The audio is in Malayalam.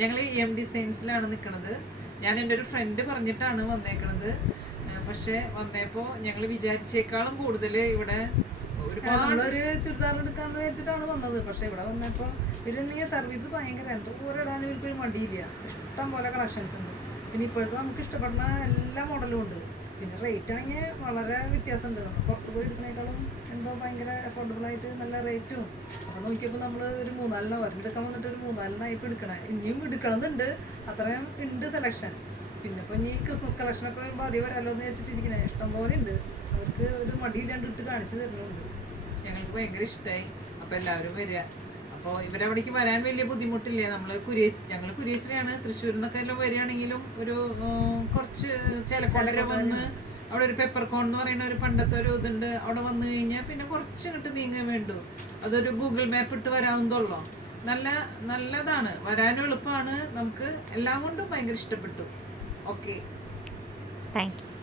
ഞങ്ങൾ EM ഡിസൈൻസിലാണ് നിൽക്കുന്നത്. ഞാൻ എൻ്റെ ഒരു ഫ്രണ്ട് പറഞ്ഞിട്ടാണ് വന്നേക്കണത്. പക്ഷെ വന്നപ്പോൾ ഞങ്ങൾ വിചാരിച്ചേക്കാളും കൂടുതൽ ഇവിടെ നമ്മളൊരു ചുരിദാർ എടുക്കാന്ന് വിചാരിച്ചിട്ടാണ് വന്നത്. പക്ഷെ ഇവിടെ വന്നപ്പോൾ ഇവരെന്തെങ്കിലും സർവീസ് ഭയങ്കര എന്തോരം ഇടാനും എനിക്കൊരു മടിയില്ല. ഇഷ്ടം പോലെ കളക്ഷൻസ് ഉണ്ട്. പിന്നെ ഇപ്പോഴത്തെ നമുക്ക് ഇഷ്ടപ്പെടുന്ന എല്ലാ മോഡലും ഉണ്ട്. പിന്നെ റേറ്റ് ആണെങ്കിൽ വളരെ വ്യത്യാസമുണ്ട്. നമ്മൾ പുറത്ത് പോയി എടുക്കുന്നേക്കാളും എന്തോ ഭയങ്കര അഫോർഡബിൾ ആയിട്ട് നല്ല റേറ്റും. അപ്പോൾ നോക്കിയപ്പോൾ നമ്മൾ ഒരു 3-4 ഒരെടുക്കാൻ വന്നിട്ട് ഒരു 3-4 എടുക്കണം. ഇനിയും എടുക്കണമെന്നുണ്ട്, അത്രയും ഉണ്ട് സെലക്ഷൻ. പിന്നെ ഇപ്പോൾ ഇനി ക്രിസ്മസ് കളക്ഷനൊക്കെ വരുമ്പോൾ ആദ്യം വരാമല്ലോ എന്ന് വെച്ചിട്ടിരിക്കണേ. ഇഷ്ടം പോലെ ഉണ്ട്. അവർക്ക് ഒരു മടിയില്ലാണ്ട് ഇട്ട് കാണിച്ചു തരുന്നുണ്ട്. ഞങ്ങൾക്ക് ഭയങ്കര ഇഷ്ടമായി. അപ്പോൾ എല്ലാവരും വരിക. അപ്പോൾ ഇവരവിടേക്ക് വരാൻ വലിയ ബുദ്ധിമുട്ടില്ല. ഞങ്ങൾ കുരിയശ്രീയാണ്. തൃശ്ശൂരിൽ നിന്നൊക്കെ എല്ലാം വരികയാണെങ്കിലും ഒരു കുറച്ച് ചിലക്കൊണ്ടര വന്ന് അവിടെ ഒരു പെപ്പർ കോൺ എന്ന് പറയുന്ന ഒരു പണ്ടത്തെ ഒരു ഇതുണ്ട്. അവിടെ വന്നു കഴിഞ്ഞാൽ പിന്നെ കുറച്ച് ഇങ്ങോട്ട് നീങ്ങാൻ വേണ്ടു. അതൊരു ഗൂഗിൾ മാപ്പ് ഇട്ട് വരാവുന്നതുള്ളൂ. നല്ലതാണ്, വരാനും എളുപ്പമാണ്. നമുക്ക് എല്ലാം കൊണ്ടും ഭയങ്കര ഇഷ്ടപ്പെട്ടു. Okay, thank you.